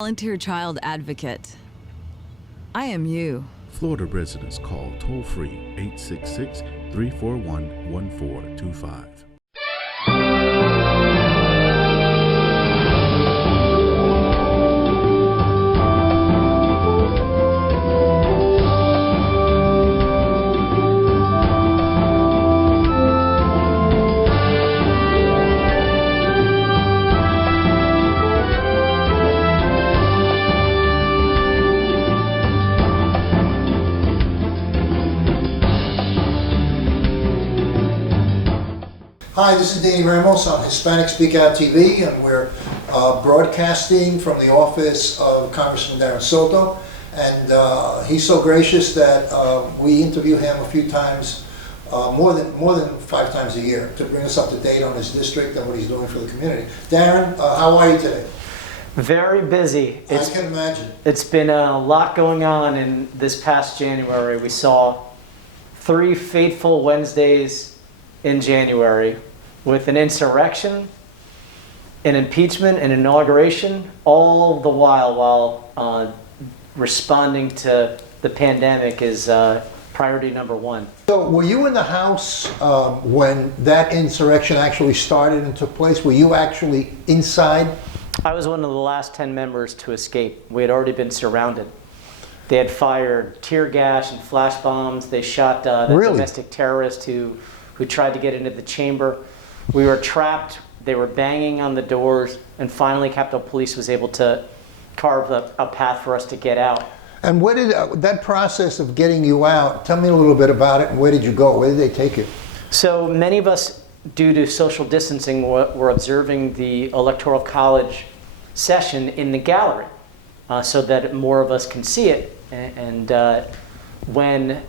Volunteer child advocate. I am you. Florida residents call toll-free 866-341-1425. Hi, this is Danny Ramos on Hispanic SpeakoutTV, and we're broadcasting from the office of Congressman Soto. And he's so gracious that we interview him a few times, more than 5 times a year, to bring us up to date on his district and what he's doing for the community. Darren, how are you today? Very busy. I can imagine. It's been a lot going on in this past January. We saw 3 fateful Wednesdays in January, with an insurrection, an impeachment, an inauguration, all the while responding to the pandemic is priority number 1. So were you in the House when that insurrection actually started and took place? Were you actually inside? I was one of the last 10 members to escape. We had already been surrounded. They had fired tear gas and flash bombs. They shot the domestic terrorist who tried to get into the chamber. We were trapped. They were banging on the doors, and finally Capitol Police was able to carve a path for us to get out. And where did that process of getting you out, tell me a little bit about it, and where did you go? Where did they take you? So many of us, due to social distancing, were observing the Electoral College session in the gallery so that more of us can see it. And when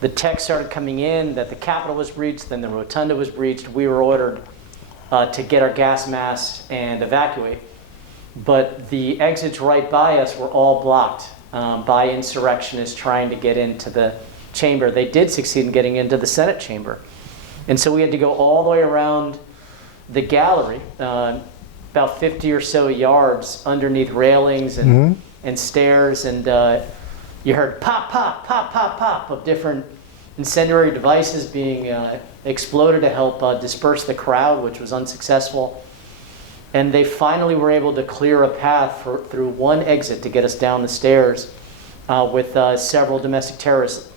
the text started coming in that the Capitol was breached, then the Rotunda was breached, we were ordered to get our gas masks and evacuate. But the exits right by us were all blocked by insurrectionists trying to get into the chamber. They did succeed in getting into the Senate chamber. And so we had to go all the way around the gallery, about 50 or so yards underneath railings and stairs, and you heard pop, pop, pop, pop, pop of different incendiary devices being exploded to help disperse the crowd, which was unsuccessful. And they finally were able to clear a path through one exit to get us down the stairs with several domestic terrorists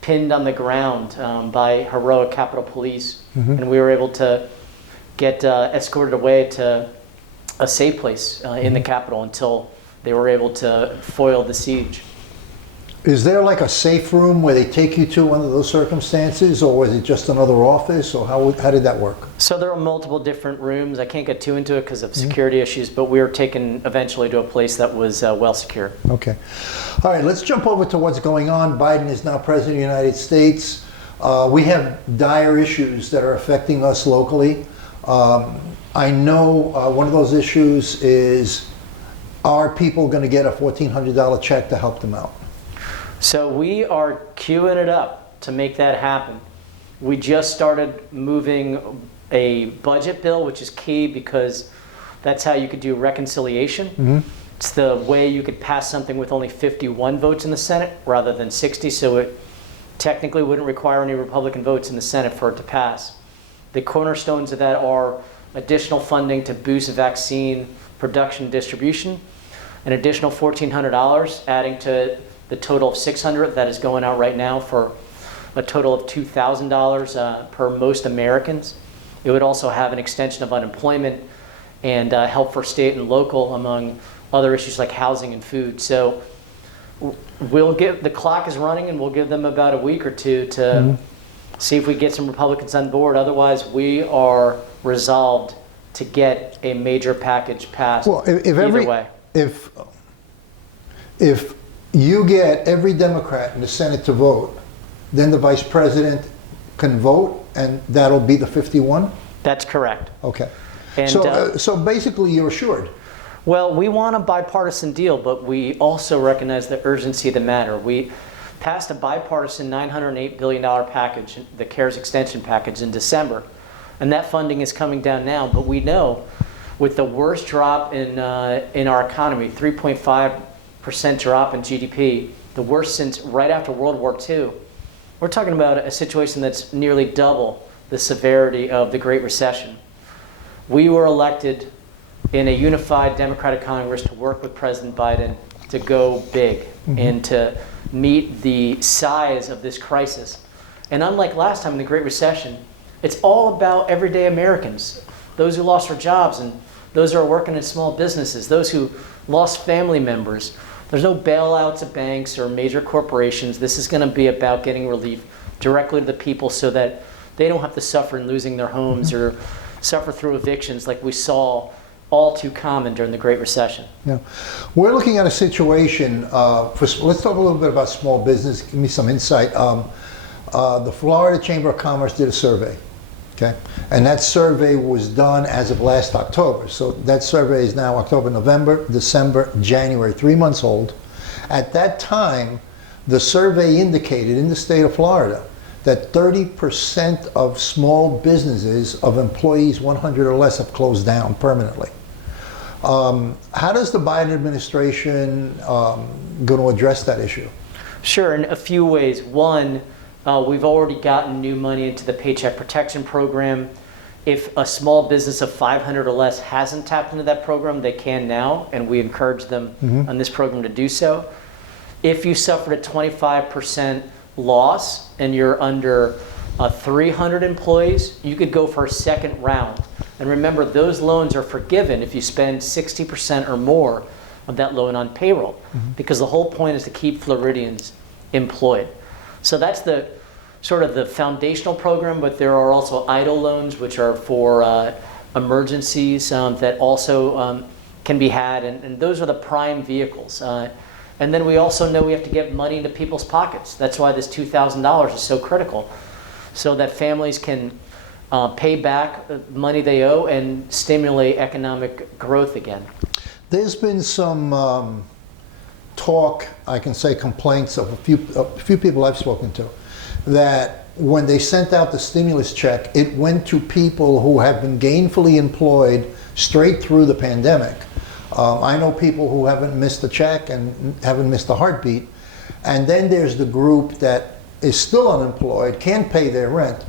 pinned on the ground by heroic Capitol Police. And we were able to get escorted away to a safe place in the Capitol until they were able to foil the siege. Is there like a safe room where they take you to under those circumstances, or was it just another office, or how did that work? So there are multiple different rooms. I can't get too into it because of security issues, but we were taken eventually to a place that was well secured. Okay. All right, let's jump over to what's going on. Biden is now president of the United States. We have dire issues that are affecting us locally. I know one of those issues is, are people going to get a $1,400 check to help them out? So we are queuing it up to make that happen. We just started moving a budget bill, which is key because that's how you could do reconciliation. It's the way you could pass something with only 51 votes in the Senate rather than 60, so it technically wouldn't require any Republican votes in the Senate for it to pass. The cornerstones of that are additional funding to boost vaccine production and distribution, an additional $1,400, adding to the total of $600 that is going out right now, for a total of $2,000 per most Americans. It would also have an extension of unemployment and help for state and local, among other issues like housing and food. So the clock is running, and we'll give them about a week or two to see if we get some Republicans on board. Otherwise, we are resolved to get a major package passed. Well, either way. If you get every Democrat in the Senate to vote, then the Vice President can vote, and that'll be the 51? That's correct. Okay. And, so basically you're assured. Well, we want a bipartisan deal, but we also recognize the urgency of the matter. We passed a bipartisan $908 billion package, the CARES extension package, in December, and that funding is coming down now, but we know with the worst drop in our economy, 3.5% drop in GDP, the worst since right after World War II. We're talking about a situation that's nearly double the severity of the Great Recession. We were elected in a unified Democratic Congress to work with President Biden to go big and to meet the size of this crisis. And unlike last time in the Great Recession, it's all about everyday Americans, those who lost their jobs and those who are working in small businesses, those who lost family members. There's no bailouts of banks or major corporations. This is going to be about getting relief directly to the people so that they don't have to suffer in losing their homes or suffer through evictions like we saw all too common during the Great Recession. Yeah. We're looking at a situation, let's talk a little bit about small business. Give me some insight. The Florida Chamber of Commerce did a survey. Okay. And that survey was done as of last October. So that survey is now October, November, December, January, 3 months old. At that time, the survey indicated in the state of Florida that 30% of small businesses of employees 100 or less have closed down permanently. How does the Biden administration going to address that issue? Sure, in a few ways. One, we've already gotten new money into the Paycheck Protection Program. If a small business of 500 or less hasn't tapped into that program, they can now, and we encourage them on this program to do so. If you suffered a 25% loss and you're under 300 employees, you could go for a second round. And remember, those loans are forgiven if you spend 60% or more of that loan on payroll, because the whole point is to keep Floridians employed. So that's the sort of the foundational program, but there are also EIDL loans, which are for emergencies that also can be had, and those are the prime vehicles. And then we also know we have to get money into people's pockets. That's why this $2,000 is so critical, so that families can pay back money they owe and stimulate economic growth again. There's been some talk, I can say complaints of a few people I've spoken to, that when they sent out the stimulus check, it went to people who have been gainfully employed straight through the pandemic. I know people who haven't missed a check and haven't missed a heartbeat. And then there's the group that is still unemployed, can't pay their rent.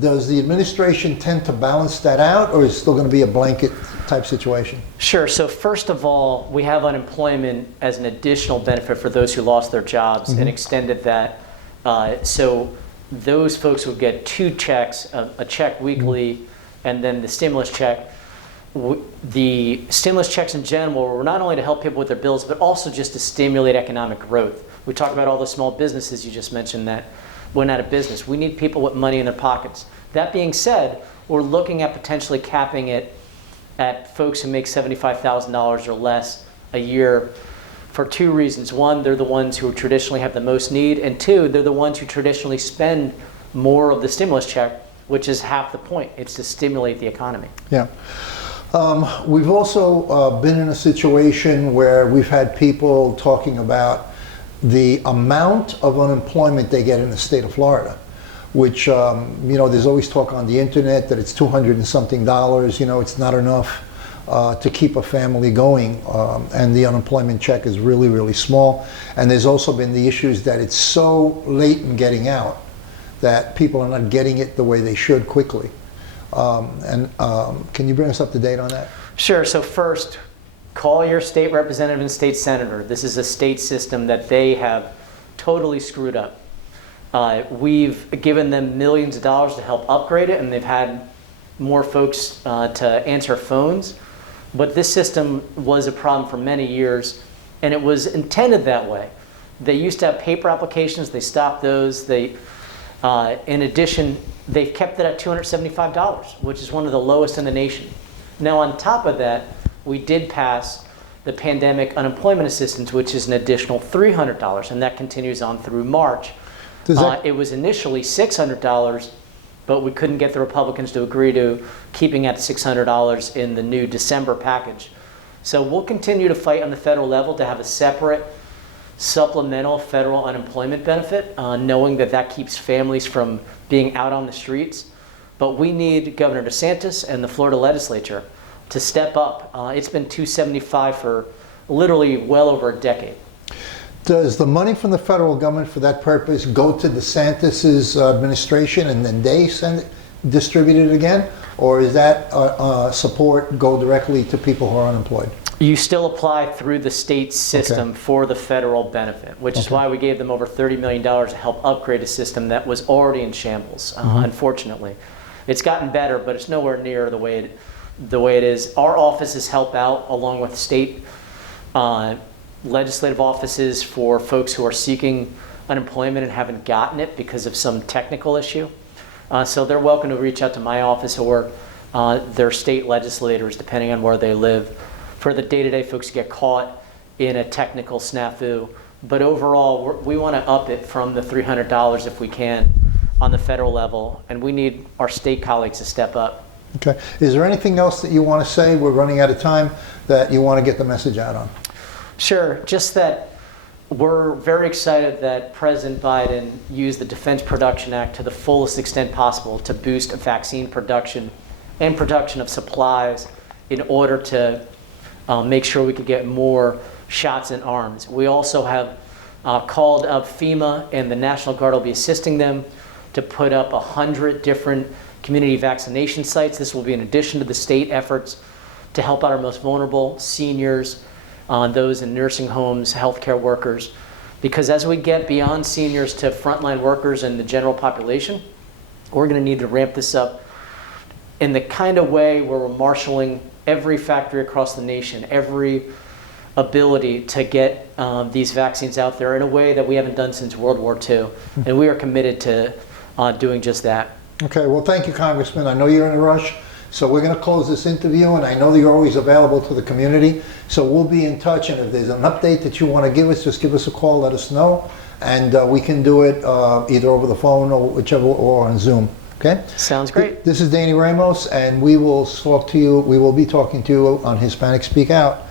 Does the administration tend to balance that out, or is it still going to be a blanket type situation? Sure. So first of all, we have unemployment as an additional benefit for those who lost their jobs and extended that. So those folks would get two checks, a check weekly and then the stimulus check. The stimulus checks in general were not only to help people with their bills, but also just to stimulate economic growth. We talked about all the small businesses you just mentioned that went out of business. We need people with money in their pockets. That being said, we're looking at potentially capping it at folks who make $75,000 or less a year for two reasons. One, they're the ones who traditionally have the most need, and two, they're the ones who traditionally spend more of the stimulus check, which is half the point. It's to stimulate the economy. Yeah. We've also been in a situation where we've had people talking about the amount of unemployment they get in the state of Florida, which, there's always talk on the internet that it's $200 and something, it's not enough to keep a family going, and the unemployment check is really, really small. And there's also been the issues that it's so late in getting out that people are not getting it the way they should quickly. Can you bring us up to date on that? Sure. So first, call your state representative and state senator. This is a state system that they have totally screwed up. We've given them millions of dollars to help upgrade it, and they've had more folks to answer phones. But this system was a problem for many years, and it was intended that way. They used to have paper applications. They stopped those. In addition, they've kept it at $275, which is one of the lowest in the nation. Now, on top of that, we did pass the pandemic unemployment assistance, which is an additional $300, and that continues on through March. It was initially $600, but we couldn't get the Republicans to agree to keeping at $600 in the new December package. So we'll continue to fight on the federal level to have a separate supplemental federal unemployment benefit, knowing that that keeps families from being out on the streets. But we need Governor DeSantis and the Florida legislature to step up. It's been $275 for literally well over a decade. Does the money from the federal government for that purpose go to DeSantis's administration and then they distribute it again? Or is that support go directly to people who are unemployed? You still apply through the state system for the federal benefit, which is why we gave them over $30 million to help upgrade a system that was already in shambles, unfortunately. It's gotten better, but it's nowhere near the way it is. Our offices help out along with state legislative offices for folks who are seeking unemployment and haven't gotten it because of some technical issue. So they're welcome to reach out to my office or their state legislators, depending on where they live, for the day-to-day folks who get caught in a technical snafu. But overall, we want to up it from the $300 if we can on the federal level, and we need our state colleagues to step up. Okay. Is there anything else that you want to say? We're running out of time that you want to get the message out on. Sure. Just that we're very excited that President Biden used the Defense Production Act to the fullest extent possible to boost vaccine production and production of supplies in order to make sure we could get more shots in arms. We also have called up FEMA, and the National Guard will be assisting them to put up 100 different community vaccination sites. This will be in addition to the state efforts to help out our most vulnerable seniors, those in nursing homes, healthcare workers. Because as we get beyond seniors to frontline workers and the general population, we're going to need to ramp this up in the kind of way where we're marshaling every factory across the nation, every ability to get these vaccines out there in a way that we haven't done since World War II. And we are committed to doing just that. Okay, well, thank you, Congressman. I know you're in a rush, so we're going to close this interview, and I know that you're always available to the community, so we'll be in touch, and if there's an update that you want to give us, just give us a call, let us know, and we can do it either over the phone or whichever, or on Zoom. Okay? Sounds great. This is Danny Ramos, and we will talk to you. We will be talking to you on Hispanic Speak Out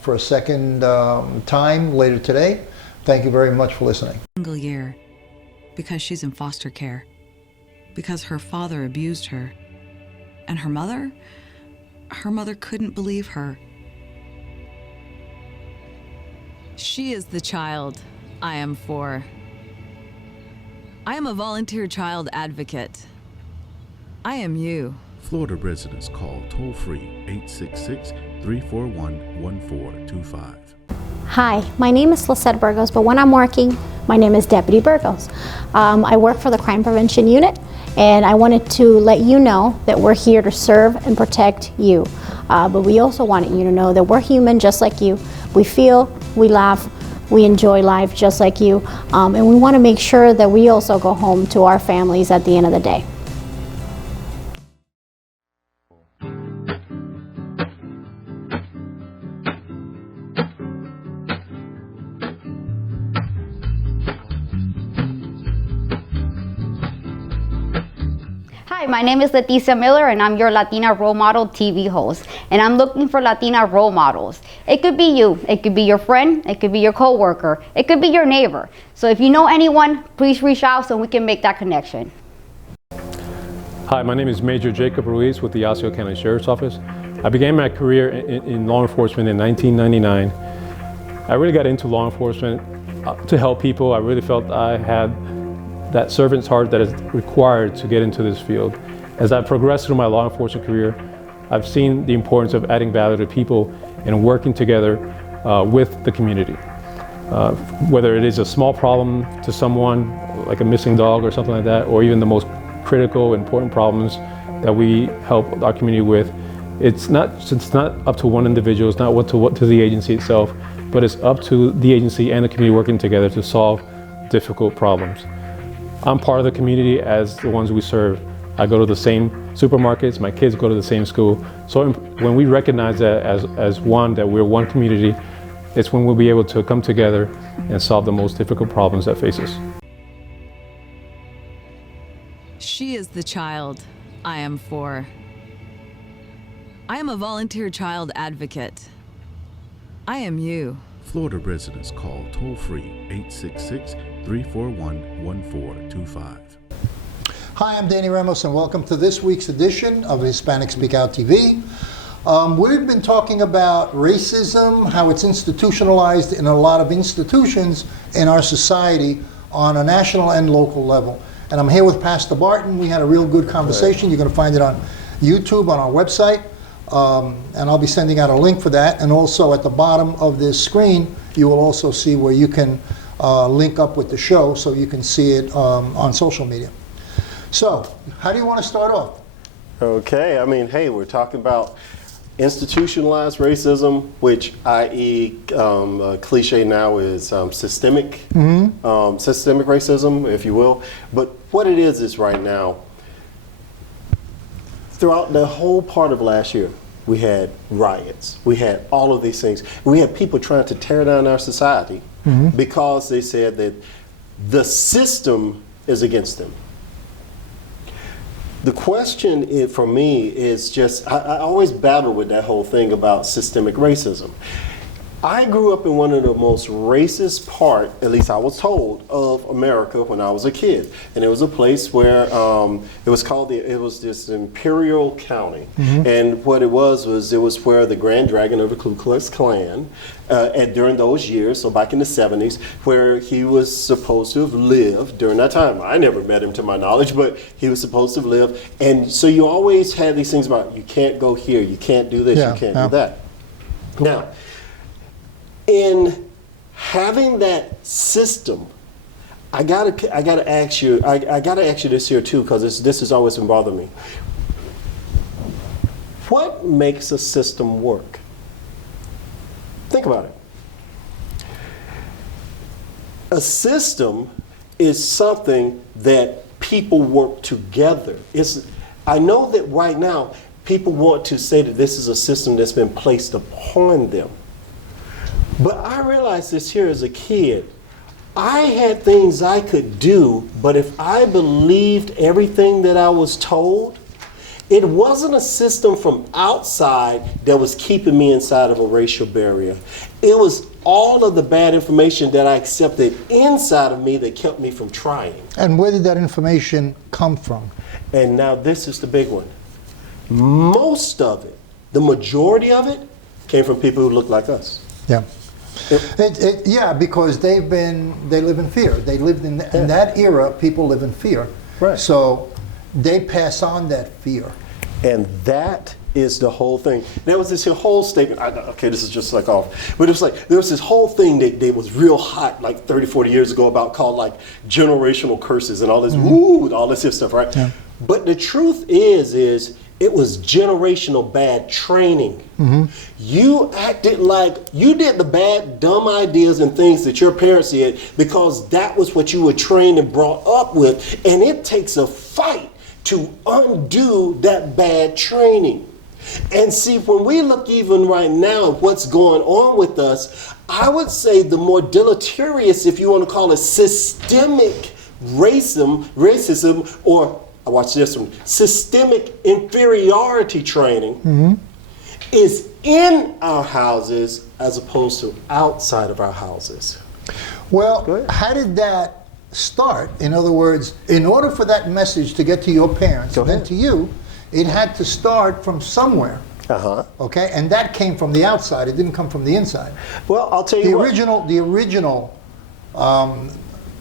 for a second time later today. Thank you very much for listening. Single year, because she's in foster care, because her father abused her, and her mother couldn't believe her. She is the child I am for. I am a volunteer child advocate. I am you. Florida residents call toll-free 866-341-1425. Hi, my name is Lisette Burgos, but when I'm working, my name is Deputy Burgos. I work for the Crime Prevention Unit, and I wanted to let you know that we're here to serve and protect you. But we also wanted you to know that we're human just like you. We feel, we laugh, we enjoy life just like you, and we want to make sure that we also go home to our families at the end of the day. Hi, my name is Leticia Miller, and I'm your Latina Role Model TV host, and I'm looking for Latina role models. It could be you, it could be your friend, it could be your coworker, it could be your neighbor. So if you know anyone, please reach out so we can make that connection. Hi, my name is Major Jacob Ruiz with the Osceola County Sheriff's Office. I began my career in law enforcement in 1999. I really got into law enforcement to help people. I really felt I had that servant's heart that is required to get into this field. As I progressed through my law enforcement career, I've seen the importance of adding value to people and working together with the community. Whether it is a small problem to someone, like a missing dog or something like that, or even the most critical, important problems that we help our community with, it's not up to one individual, it's not up to the agency itself, but it's up to the agency and the community working together to solve difficult problems. I'm part of the community as the ones we serve. I go to the same supermarkets, my kids go to the same school. So when we recognize that as one, that we're one community, it's when we'll be able to come together and solve the most difficult problems that face us. She is the child I am for. I am a volunteer child advocate. I am you. Florida residents call toll-free 866-341-1425. Hi, I'm Danny Ramos, and welcome to this week's edition of Hispanic Speak Out TV. We've been talking about racism, how it's institutionalized in a lot of institutions in our society on a national and local level. And I'm here with Pastor Barton. We had a real good conversation. You're going to find it on YouTube, on our website. And I'll be sending out a link for that. And also at the bottom of this screen, you will also see where you can link up with the show so you can see it on social media. So, how do you want to start off? Okay, I mean, hey, we're talking about institutionalized racism, which, i.e., cliche now is systemic, systemic racism, if you will. But what it is right now, throughout the whole part of last year, we had riots. We had all of these things. We had people trying to tear down our society because they said that the system is against them. The question for me is just, I always battle with that whole thing about systemic racism. I grew up in one of the most racist part, at least I was told, of America when I was a kid. And it was a place where it was this Imperial County. And what it was where the Grand Dragon of the Ku Klux Klan, during those years, so back in the 70s, where he was supposed to have lived during that time. I never met him to my knowledge, but he was supposed to have lived. And so you always had these things about, you can't go here, you can't do this, you can't do that. Now, in having that system, I gotta ask you this here too, because this has always been bothering me. What makes a system work? Think about it. A system is something that people work together. I know that right now people want to say that this is a system that's been placed upon them. But I realized this here as a kid. I had things I could do, but if I believed everything that I was told, it wasn't a system from outside that was keeping me inside of a racial barrier. It was all of the bad information that I accepted inside of me that kept me from trying. And where did that information come from? And now this is the big one. Most of it, the majority of it, came from people who look like us. Yeah. Yeah, because they live in fear. They lived in that era. People live in fear. Right. So they pass on that fear. And that is the whole thing. There was this whole statement. Okay, this is just like off. But it was like, there was this whole thing that was real hot like 30, 40 years ago about called like generational curses and all this, all this stuff, right? Yeah. But the truth is it was generational bad training. You acted like you did the bad, dumb ideas and things that your parents did because that was what you were trained and brought up with. And it takes a fight to undo that bad training. And see, when we look even right now at what's going on with us, I would say the more deleterious, if you want to call it systemic racism or watch this one. Systemic inferiority training is in our houses as opposed to outside of our houses. Well, how did that start? In other words, in order for that message to get to your parents and then to you, it had to start from somewhere. Okay, and that came from the outside. It didn't come from the inside. Well, I'll tell you the original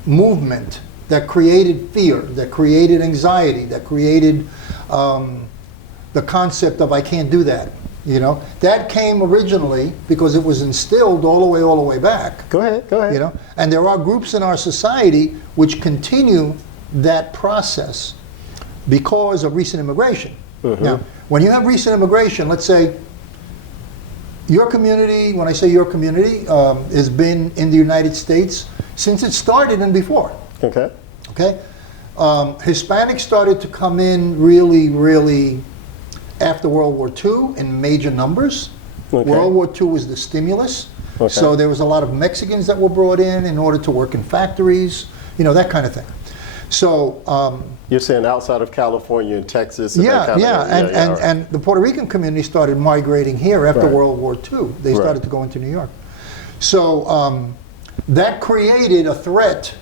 movement that created fear, that created anxiety, that created the concept of I can't do that. You know, that came originally because it was instilled all the way back. Go ahead. You know, and there are groups in our society which continue that process because of recent immigration. Now, when you have recent immigration, let's say your community, when I say your community, has been in the United States since it started and before. Okay. Hispanics started to come in really after World War II in major numbers. World War II was the stimulus. So there was a lot of Mexicans that were brought in order to work in factories, you know, that kind of thing. So you're saying outside of California and Texas? And and the Puerto Rican community started migrating here after World War II. They started to go into New York. So that created a threat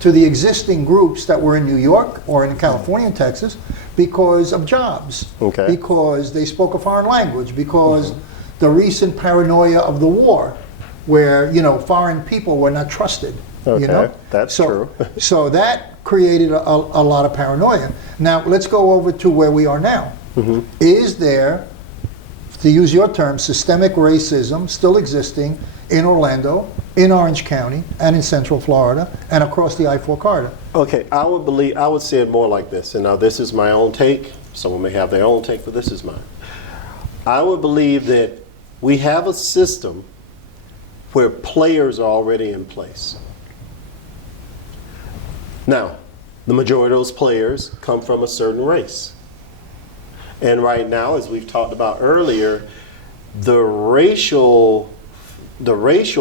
to the existing groups that were in New York or in California and Texas, because of jobs, Okay. because they spoke a foreign language, because the recent paranoia of the war, where, you know, foreign people were not trusted. Okay, You know? that's so, true. So that created a lot of paranoia. Now, let's go over to where we are now. Is there, to use your term, systemic racism still existing in Orlando, in Orange County, and in Central Florida, and across the I-4 corridor? Okay, I would say it more like this, and now this is my own take. Someone may have their own take, but this is mine. I would believe that we have a system where players are already in place. Now, the majority of those players come from a certain race. And right now, as we've talked about earlier, the racial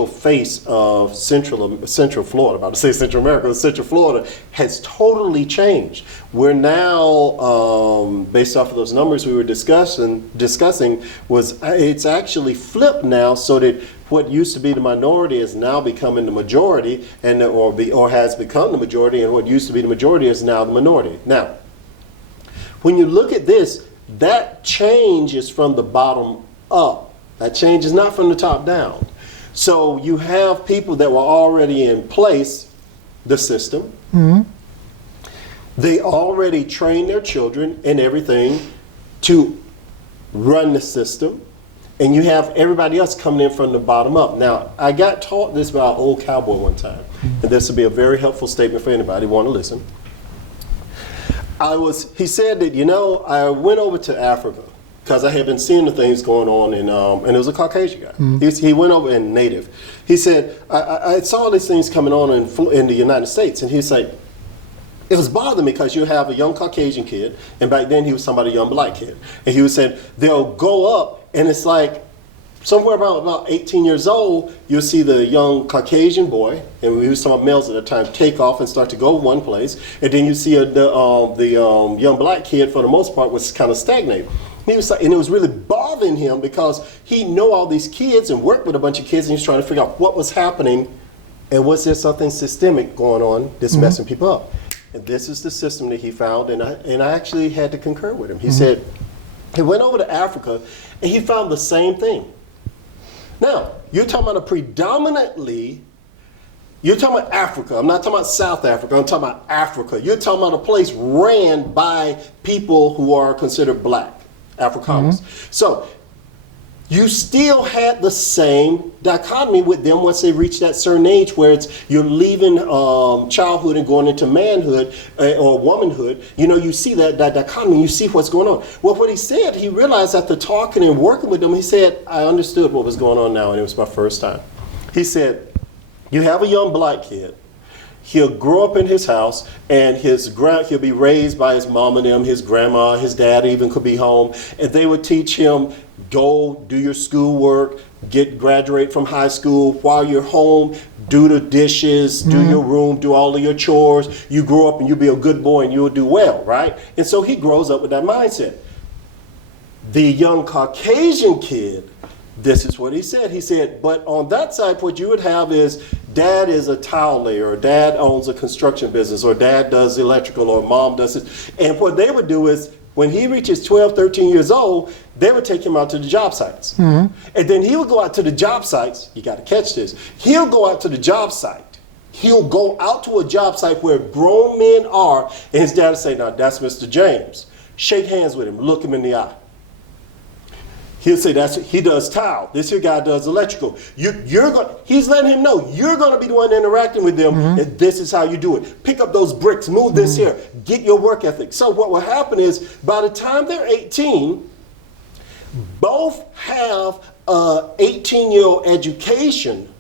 face of Central Florida, about to say Central America, Central Florida, has totally changed. We're now, based off of those numbers we were discussing, it's actually flipped now, so that what used to be the minority is now becoming the majority, and or has become the majority, and what used to be the majority is now the minority. Now, when you look at this, that change is from the bottom up. That change is not from the top down. So you have people that were already in place, the system. They already train their children and everything to run the system. And you have everybody else coming in from the bottom up. Now, I got taught this by an old cowboy one time. And this would be a very helpful statement for anybody who want to listen. He said that, you know, I went over to Africa because I had been seeing the things going on, and it was a Caucasian guy. He went over in native. He said, I saw these things coming on in the United States, and he's like, it was bothering me because you have a young Caucasian kid, and back then he was somebody, a young black kid. And he was saying, they'll go up, and it's like, somewhere about 18 years old, you'll see the young Caucasian boy, and we was talking about males at the time, take off and start to go one place, and then you see the young black kid, for the most part, was kind of stagnating. He was like, and it was really bothering him because he knew all these kids and worked with a bunch of kids, and he was trying to figure out what was happening, and was there something systemic going on that's messing people up. And this is the system that he found, and I actually had to concur with him. He said he went over to Africa, and he found the same thing. Now, you're talking about you're talking about Africa. I'm not talking about South Africa. I'm talking about Africa. You're talking about a place ran by people who are considered black, Afrikaners. So you still had the same dichotomy with them once they reach that certain age where you're leaving childhood and going into manhood or womanhood. You know, you see that dichotomy, you see what's going on. Well, what he said, he realized after talking and working with them, he said, I understood what was going on now, and it was my first time. He said, you have a young black kid. He'll grow up in his house, and he'll be raised by his mom and them, his grandma, his dad even could be home, and they would teach him, go do your schoolwork, graduate from high school. While you're home, do the dishes, do your room, do all of your chores. You grow up and you'll be a good boy and you'll do well, right? And so he grows up with that mindset. The young Caucasian kid, this is what he said. He said, but on that side, what you would have is dad is a tile layer, or dad owns a construction business, or dad does electrical, or mom does it. And what they would do is, when he reaches 12, 13 years old, they would take him out to the job sites. And then he would go out to the job sites. You got to catch this. He'll go out to the job site. He'll go out to a job site where grown men are, and his dad will say, now that's Mr. James. Shake hands with him, look him in the eye. He'll say he does tile. This here guy does electrical. He's letting him know you're going to be the one interacting with them, and this is how you do it. Pick up those bricks, move this here, get your work ethic. So what will happen is by the time they're 18, both have an 18-year-old education,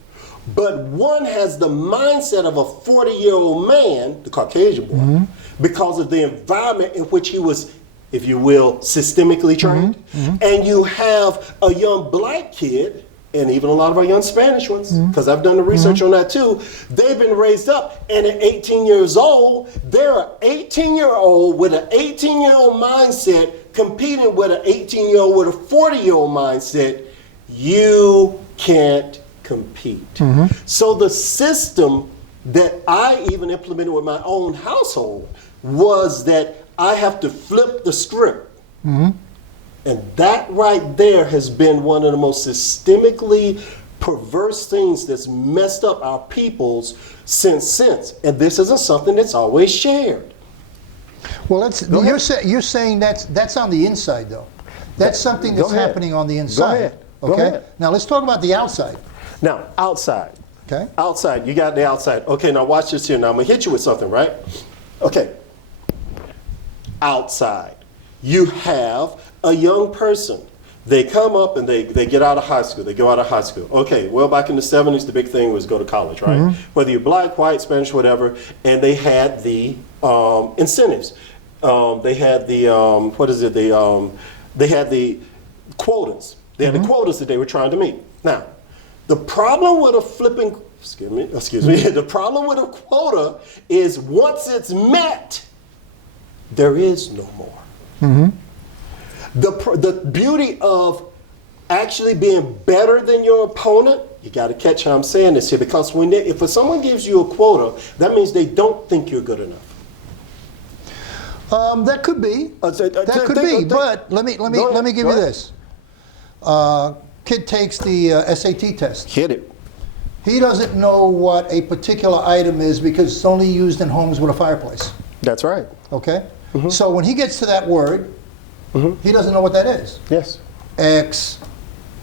but one has the mindset of a 40-year-old man, the Caucasian boy, because of the environment in which he was, if you will, systemically trained. And you have a young black kid, and even a lot of our young Spanish ones, because I've done the research on that too, they've been raised up, and at 18 years old, they're an 18-year-old with an 18-year-old mindset competing with an 18-year-old with a 40-year-old mindset. You can't compete. So the system that I even implemented with my own household was that I have to flip the script. And that right there has been one of the most systemically perverse things that's messed up our peoples since. And this isn't something that's always shared. Well, you're saying that's on the inside, though. That's something that's happening on the inside. Go ahead. Okay. Go ahead. Now let's talk about the outside. Now, outside. Okay. Outside. You got the outside. Okay, now watch this here. Now I'm going to hit you with something, right? Okay. Outside. You have a young person. They come up and they get out of high school. They go out of high school. Okay, well, back in the 70s, the big thing was go to college, right? Whether you're black, white, Spanish, whatever. And they had the incentives. They had the, they had the quotas. They had the quotas that they were trying to meet. Now, the problem with a flipping, excuse me, the problem with a quota is once it's met, there is no more. The beauty of actually being better than your opponent, you got to catch how I'm saying this here, because if someone gives you a quota, that means they don't think you're good enough. That could be. That could be. But let me give you this. Kid takes the SAT test. Hit it. He doesn't know what a particular item is because it's only used in homes with a fireplace. That's right. Okay? So when he gets to that word, he doesn't know what that is. Yes. X.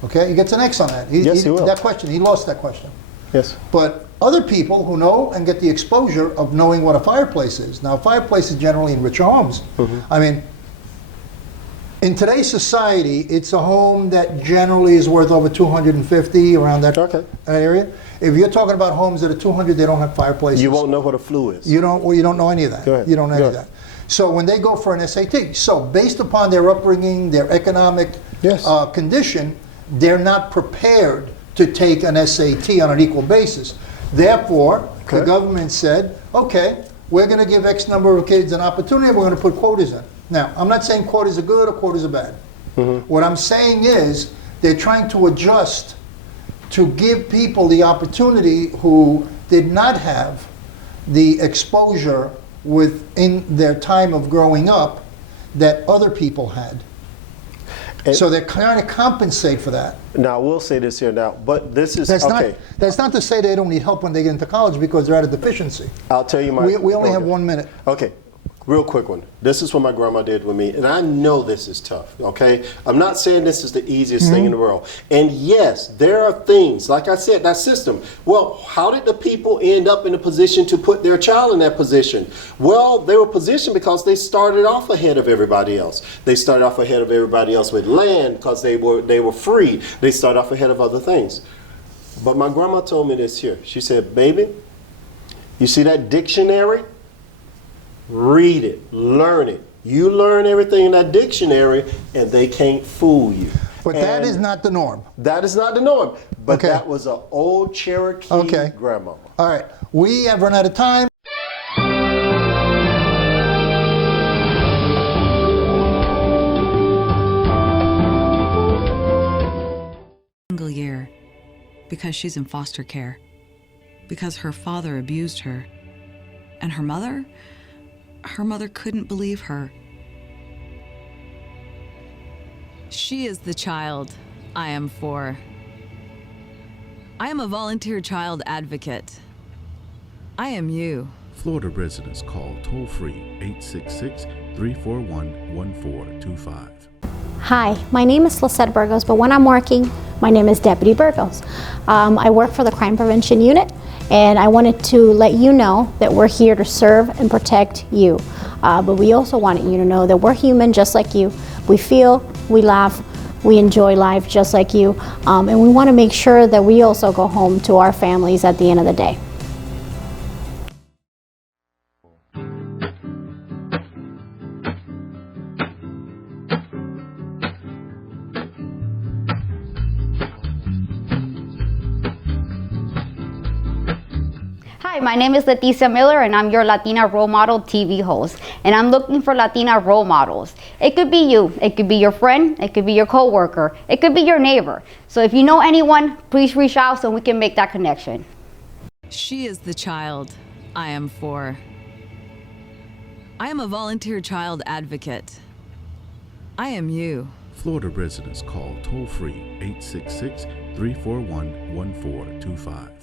Okay? He gets an X on that. Yes, he will. That question. He lost that question. Yes. But other people who know and get the exposure of knowing what a fireplace is. Now, a fireplace is generally in richer homes. I mean, in today's society, it's a home that generally is worth over 250, around that area. If you're talking about homes that are 200, they don't have fireplaces. You won't know what a flue is. You don't know any of that. Go ahead. You don't know any of that. So when they go for an SAT, so based upon their upbringing, their economic condition, they're not prepared to take an SAT on an equal basis. Therefore, the government said, okay, we're going to give X number of kids an opportunity, and we're going to put quotas in. Now, I'm not saying quotas are good or quotas are bad. What I'm saying is they're trying to adjust to give people the opportunity who did not have the exposure within their time of growing up that other people had. So they're trying to compensate for that. Now, I will say this here now, but this is, that's not to say they don't need help when they get into college because they're at a deficiency. I'll tell you my... We only have 1 minute. Okay. Real quick one. This is what my grandma did with me, and I know this is tough, okay? I'm not saying this is the easiest thing in the world. And yes, there are things, like I said, that system. Well, how did the people end up in a position to put their child in that position? Well, they were positioned because they started off ahead of everybody else. They started off ahead of everybody else with land because they were free. They started off ahead of other things. But my grandma told me this here. She said, baby, you see that dictionary? Read it, learn it. You learn everything in that dictionary and they can't fool you. But that is not the norm. That is not the norm. But that was an old Cherokee grandmama. All right. We have run out of time. Single year because she's in foster care, because her father abused her, and her mother couldn't believe her. She is the child I am for. I am a volunteer child advocate. I am you. Florida residents call toll-free 866-341-1425. Hi, my name is Lisette Burgos, but when I'm working, my name is Deputy Burgos. I work for the Crime Prevention Unit, and I wanted to let you know that we're here to serve and protect you. But we also wanted you to know that we're human just like you. We feel, we laugh, we enjoy life just like you. And we want to make sure that we also go home to our families at the end of the day. Hi, my name is Leticia Miller and I'm your Latina Role Model TV host. And I'm looking for Latina role models. It could be you, it could be your friend, it could be your coworker, it could be your neighbor. So if you know anyone, please reach out so we can make that connection. She is the child I am for. I am a volunteer child advocate. I am you. Florida residents call toll-free 866-341-1425.